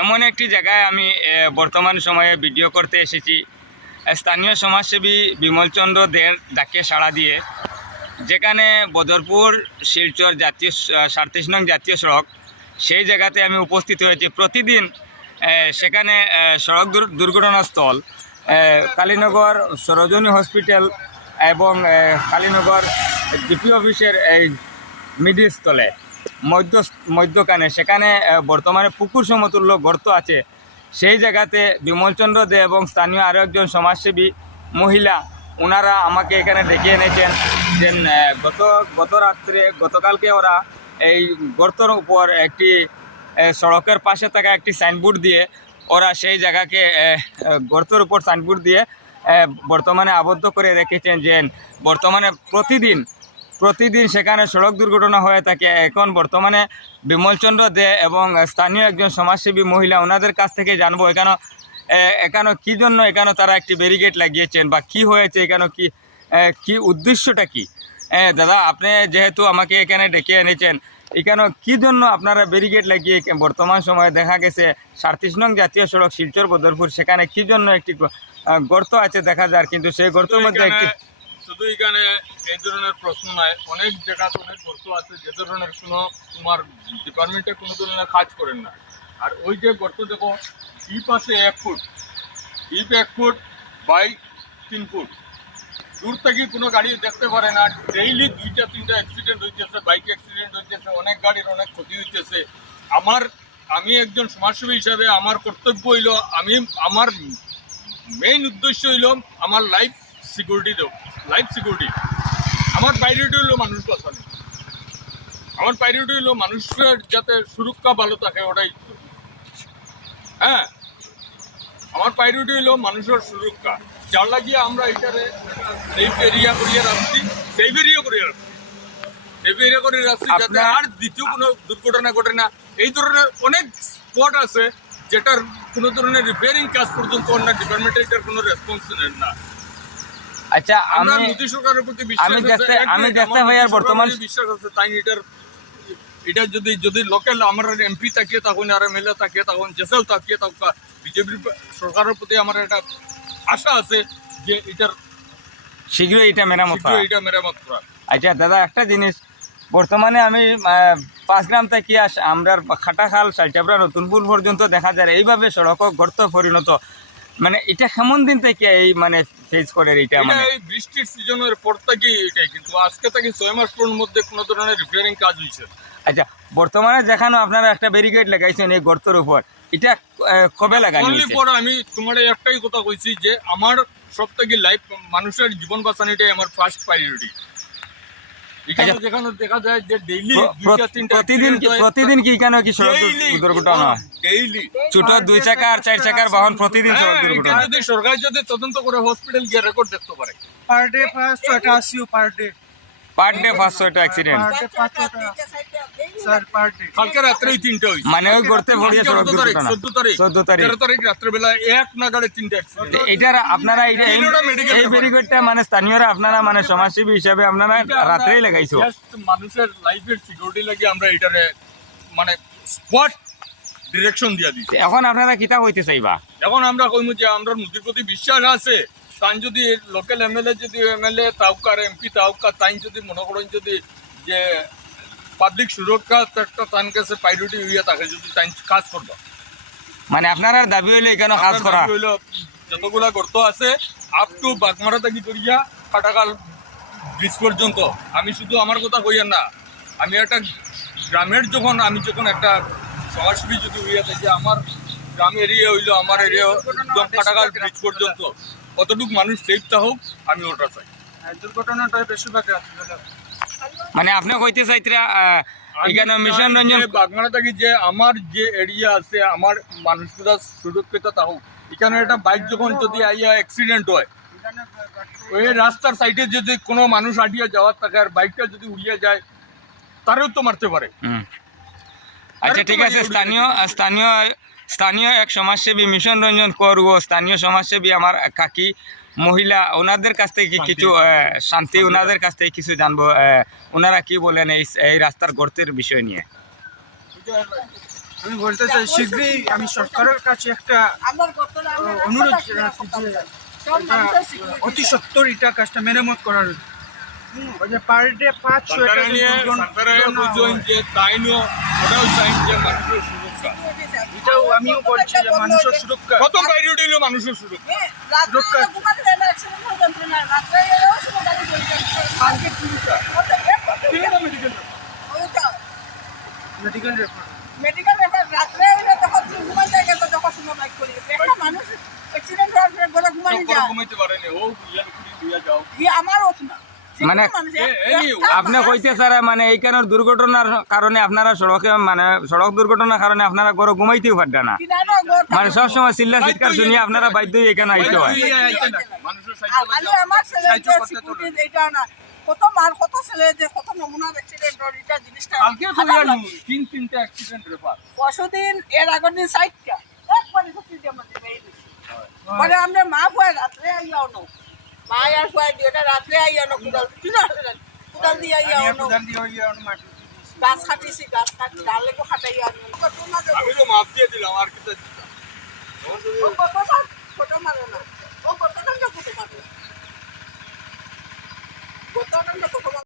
এমন একটি জায়গায় আমি বর্তমান সময়ে ভিডিও করতে এসেছি। স্থানীয় সমাজসেবী বিমলচন্দ্র দের ডাকে সাড়া দিয়ে যেখানে বদরপুর শিলচর জাতীয় 37 নং জাতীয় সড়ক, সেই জায়গাতে আমি উপস্থিত হয়েছি। প্রতিদিন সেখানে সড়ক দুর্ঘটনাস্থল কালীনগর সরোজনী হসপিটাল এবং কালীনগর ডিপি অফিসের এই মিডিলস্থলে মধ্যখানে সেখানে বর্তমানে পুকুর সমতুল্য গর্ত আছে। সেই জায়গাতে বিমলচন্দ্র দে এবং স্থানীয় আরও একজন সমাজসেবী মহিলা ওনারা আমাকে এখানে ডেকে এনেছেন যে গতকালকে ওরা এই গর্তর উপর একটি সড়কের পাশে থাকা একটি সাইনবোর্ড দিয়ে ওরা সেই জায়গাকে গর্তের উপর সাইনবোর্ড দিয়ে বর্তমানে আবদ্ধ করে রেখেছেন যে বর্তমানে প্রতিদিন সেখানে সড়ক দুর্ঘটনা হয়ে থাকে। এখন বর্তমানে বিমলচন্দ্র দে এবং স্থানীয় একজন সমাজসেবী মহিলা ওনাদের কাছ থেকে জানবো এখানে কী জন্য এখানে তারা একটি ব্যারিকেড লাগিয়েছেন বা কি হয়েছে, এখানে কি উদ্দেশ্যটা কি। দাদা, আপনি যেহেতু আমাকে এখানে ডেকে এনেছেন, এখানে কি জন্য আপনারা ব্যারিকেড লাগিয়ে বর্তমান সময়ে দেখা গেছে 37 নং জাতীয় সড়ক শিলচর বদরপুর, সেখানে কি জন্য একটি গর্ত আছে দেখা যায়, কিন্তু সেই গর্তের মধ্যে একটি শুধু এখানে এই ধরনের প্রশ্ন নয়, অনেক জায়গাতে অনেক গর্ত আছে যে ধরনের কোনো তোমার ডিপার্টমেন্টে কোনো ধরনের কাজ করেন না। আর ওই যে গর্ত দেখো, ডিপ আছে 1 foot, deep 1 foot by 3 foot, দূর থেকে কোনো গাড়ি দেখতে পারে না। ডেইলি 2-3টা অ্যাক্সিডেন্ট হইতেছে, বাইক অ্যাক্সিডেন্ট হইতেছে, অনেক গাড়ির অনেক ক্ষতি হইতেছে। আমি একজন সমাজসেবী হিসাবে আমার কর্তব্য হইল, আমার মেইন উদ্দেশ্য হইল আমার লাইফ সিকিউরিটি। আমার প্রায়োরিটি হইল মানুষ বাঁচানো, আমার প্রায়োরিটি হইল মানুষের যাতে সুরক্ষা ভালো থাকে, ওটাই। হ্যাঁ, আমার প্রায়োরিটি হইল মানুষের সুরক্ষা, যার লাগিয়ে আমরা এটারে সেফ এরিয়া করিয়ে রাখছি যাতে আর দ্বিতীয় কোনো দুর্ঘটনা ঘটে না। এই ধরনের অনেক স্পট আছে যেটার কোনো ধরনের রিপেয়ারিং কাজ পর্যন্ত অন্য ডিপার্টমেন্টে এটার কোনো রেসপন্স নেন না। আচ্ছা, মোদী সরকারের প্রতি আমি দেখতে ভাই আর বর্তমান বিশ্বাস আছে, তাই এটা যদি লোকাল আমার এমপি তাকিয়ে তখন আর এমএলএ তাকিয়ে তখন জেসেও তাকিয়ে তখন বিজেপির সরকারের প্রতি আমার একটা আশা আছে যে এটার শীঘ্রই এটা মেরামত করা। আচ্ছা দাদা, একটা জিনিস, বর্তমানে আমি 5 গ্রাম থেকে আমরা খাটাখাল সাইটাবরা নতুনপুর পর্যন্ত দেখা যায় এইভাবে সড়ক গর্ত পরিণত, মানে এটা কেমন দিন থেকে এই মানে ফেস করে এইটা, মানে এই বৃষ্টির সিজনের পর থেকে এটাই, কিন্তু আজকে থেকে 6 মাস পর মধ্যে কোনো ধরনের রিপেয়ারিং কাজ হয়েছে। আচ্ছা, বর্তমানে যেখানে আপনারা একটা ব্যারিকেড লাগাইছেন এই গর্তের উপর, এটা কবে লাগানো হয়েছে? আমি তোমার একটাই কথা কইছি যে আমার সব থেকে লাইফ মানুষের জীবন বাঁচানোটাই আমার ফার্স্ট প্রায়োরিটি। যেখানে দেখা যায় যে ডেইলি প্রতিদিন কি কেন কি সড়ক দুর্ঘটনা ডেইলি ছোট 2 চাকা আর 4 চাকার বাহন প্রতিদিন সড়ক দুর্ঘটনা। যদি সরকার যদি তদন্ত করে হসপিটাল গিয়ে রেকর্ড দেখতে পারে, পার ডে 500টা আসিও পার ডে 500টা অ্যাক্সিডেন্ট, স্যার পার ডে। কালকে রাত্রেই 3টা হইছে, মানে ওই গর্তে পড়িয়ে সড়ক দুর্ঘটনা 14 তারিখ রাত্রেবেলা 1 নাগাড়ে 3টা অ্যাক্সিডেন্ট। এটার আপনারা এই ব্যারিকেডটা মানে স্থানীয়রা আপনারা মানে সমাজসেবী হিসাবে আপনারা রাত্রেই লাগাইছো? মানুষের লাইফের সিকিউরিটি লাগি আমরা এটারে মানে স্পট ডিরেকশন দিয়া দিই। এখন আপনারা কিতা হইতে চাইবা? এখন আমরা কইমু যে আমরা মোদির প্রতি বিশ্বাস আছে, তাই যদি লোকাল এমএলএ তাউকার এমপি তাউকা তাই যদি মনে করেন যদি যে পাবলিক সুরক্ষা একটা তার কাছে প্রায়োরিটি হইয়া থাকে, যদি তাই কাজ করবা, মানে আপনারা দাবি হইলে এখানে কাজ করা হইলো যতগুলা গর্ত আছে আপ টু বাগমারা থেকে করিয়া কাটাকাল ব্রিজ পর্যন্ত। আমি শুধু আমার কথা কইয়া না, আমি একটা গ্রামের আমি যখন একটা সমাজসেবী যদি হইয়া থাকে, আমার গ্রাম এরিয়া হইলো আমার এরিয়া একদম কাটাকাল ব্রিজ পর্যন্ত কতটুকু মানুষ সেফটা হোক, আমি ওটা চাই। দুর্ঘটনাটা বেশিরভাগ মানে আপনি কইতে চাইতরা এখানে মিশন রঞ্জন বাগমারা থেকে যে আমার যে এরিয়া আছে আমার মানুষগুলা সুরক্ষিত তা হোক। এখানে একটা বাইক যখন যদি আইয়া অ্যাক্সিডেন্ট হয়, ওই রাস্তার সাইডে যদি কোনো মানুষ আটিয়া যাওয়ার থাকে আর বাইকটা যদি উড়িয়ে যায়, তারেও তো মারতে পারে। আচ্ছা ঠিক আছে, স্থানীয় এক সমাজসেবী মিশন রঞ্জন কর ও স্থানীয় সমাজসেবী আমার কাকি মহিলা, ওনাদের কাছ থেকে কিছু শান্তি ওনাদের কাছ থেকে কিছু জানবো, ওনারা কি বলেন এই রাস্তার গর্তের বিষয় নিয়ে। আমি বলতে চাই শীঘ্রই আমি সরকারের কাছে একটা অনুরোধ রাখছি যে অতি সত্তর এটা কাজটা মেরামত করার ওই যে পার ডে 500 সরকারে নিয়ে সরকারে বুঝুন যে তাইনও ওটাও চাইন যে মানুষের সুরক্ষা এটাও আমিও বলছি যে মানুষের সুরক্ষা প্রথম প্রায়োরিটি হলো মানুষের সুরক্ষা মেডিকেল রেফার মেডিকেল রেফার রাত্রে হইলে তখন ঘুমাই যায় গেছে যখন সময় বাইক করি একটা মানুষ অ্যাক্সিডেন্ট হওয়ার পরে গলা ঘুমানি করে যায় ঘুমাইতে পারেনি ও বুঝান কুড়ি দিয়া যাও আমার ওঠ না মানে আপনি কইতে স্যার মানে এই কারণে দুর্ঘটনার কারণে আপনারা সড়কে মানে সড়ক দুর্ঘটনার কারণে আপনারা ঘরে ঘুমাইতেও পারবেন না মানে সবসময় চিল্লা চিৎকার শুনিয়ে আপনারা বাধ্য হয়ে এখানে আইতে হয় মানুষের আমি আমার ছেলে এইটা না কত ছেলে যে কত নমুনা অ্যাক্সিডেন্ট হল এটা জিনিসটা কালকে কইলাম তিনটা অ্যাক্সিডেন্ট রেফার পরশুদিন এর আগের দিন সাইটটা একবারে সত্যি দিয়ে আমাদের বেরিয়ে গেছে মানে আমরা মা ফুয়ায় রাত্রে আইয়াও না মা আর ফুয়ায় দুইটা রাত্রে আইয়াও না কুদাল দিয়ে আইয়াও না কুদাল দিয়ে ওই মাটি গাছ কাটিছি গাছ কাটি ডালে তো খাটাই আনি আমি তো মাপ দিয়ে দিলাম আর কি কত